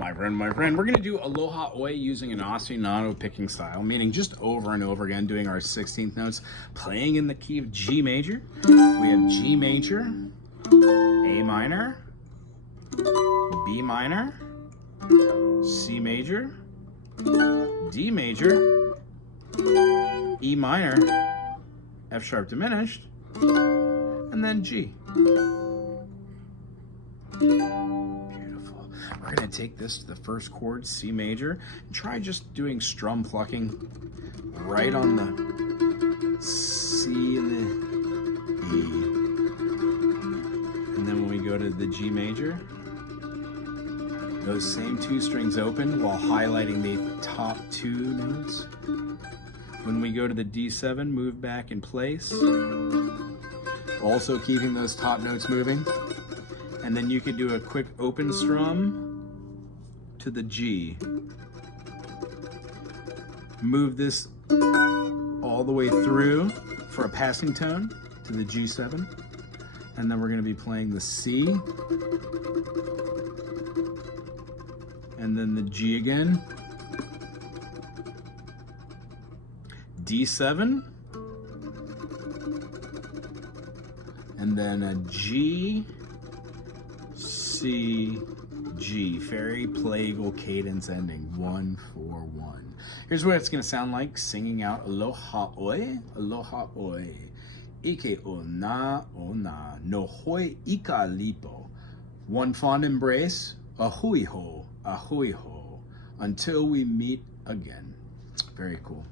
My friend, we're gonna do Aloha Oi using an ostinato picking style, meaning just over and over again, doing our 16th notes, playing in the key of G major. We have G major, A minor, B minor, C major, D major, E minor, F sharp diminished, and then G. Beautiful. We're going to take this to the first chord, C major, and try just doing strum plucking right on the C and the E. And then when we go to the G major, those same two strings open while highlighting the top two notes. When we go to the D7, move back in place, also keeping those top notes moving. And then you could do a quick open strum to the G. Move this all the way through for a passing tone to the G7. And then we're going to be playing the C. And then the G again. D7. And then a G, C, G. Very plagal cadence ending. 1, 4, 1. Here's what it's going to sound like singing out Aloha Oi, Aloha Oi. Ike o na, no hoi ika lipo. One fond embrace, ahui ho, until we meet again. Very cool.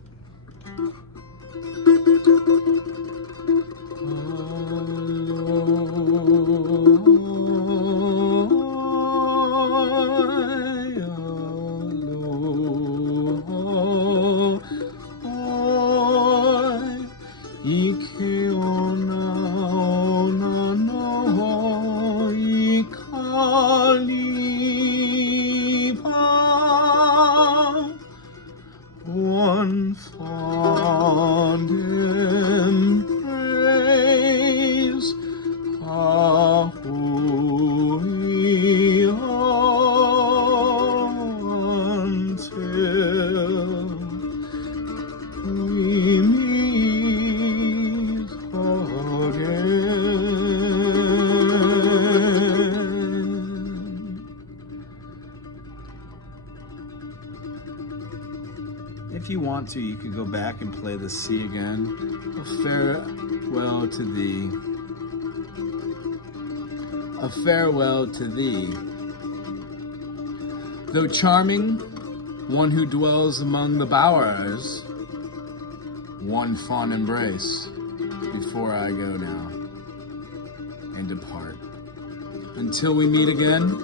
One fond embrace, ahui until we meet again. If you want to, you could go back and play the C again. Farewell to thee. A farewell to thee. Though charming, one who dwells among the bowers, one fond embrace before I go now and depart. Until we meet again.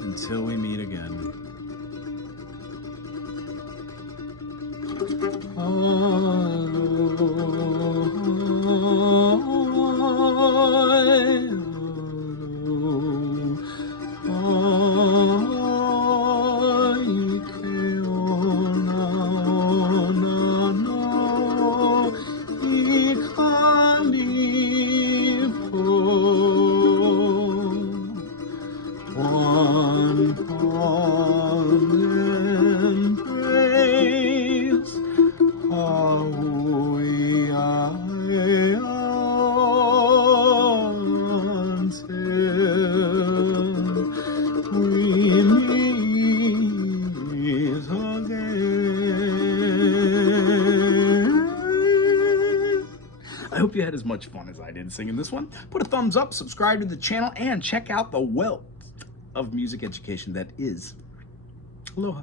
Until we meet again. One fond embrace, ahui until we meet again. I hope you had as much fun as I did singing this one. Put a thumbs up, subscribe to the channel, and check out the wealth of music education that is Aloha.